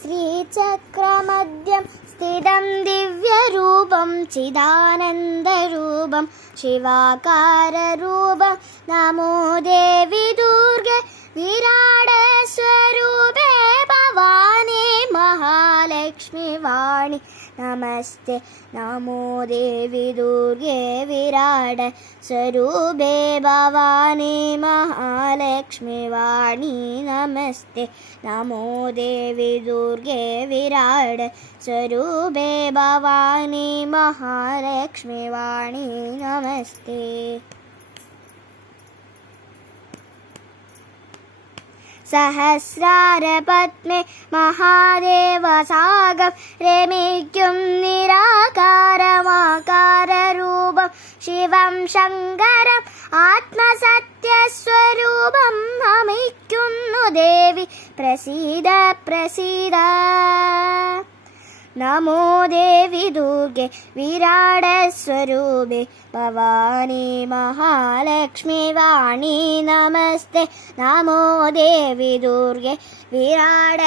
ശ്രീചക്രമധ്യം സ്ഥിതം ദിവ്യരൂപം ചിദാനന്ദരൂപം ശിവാകാരരൂപം നമോ ദേവി ദുർഗേ വിരാടസ്വരൂപേ ഭവാനി മഹാലക്ഷ്മി വാണി നമസ്തേ നമോ ദേവി ദുർഗേ വിരാട സ്വരൂപേ ഭവാനി മഹാലക്ഷ്മി വാണി നമസ്തേ നമോ ദേവി ദുർഗേ വിരാട സ്വരൂപേ ഭവാനി മഹാലക്ഷ്മി വാണി നമസ്തേ. സഹസ്രാരപത്മേ മഹാദേവസാഗം രമിക്കും നിരാകാരമാകാരരൂപം ശിവം ശങ്കരം ആത്മസത്യസ്വരൂപം നമിക്കുന്നു ദേവി പ്രസീദ പ്രസീദ. നമോ ദേവി ദുർഗേ വിരാടസ്വരൂപേ ഭവാനി മഹാലക്ഷ്മി വാണി നമസ്തേ നമോ ദേവി ദുർഗേ വിരാട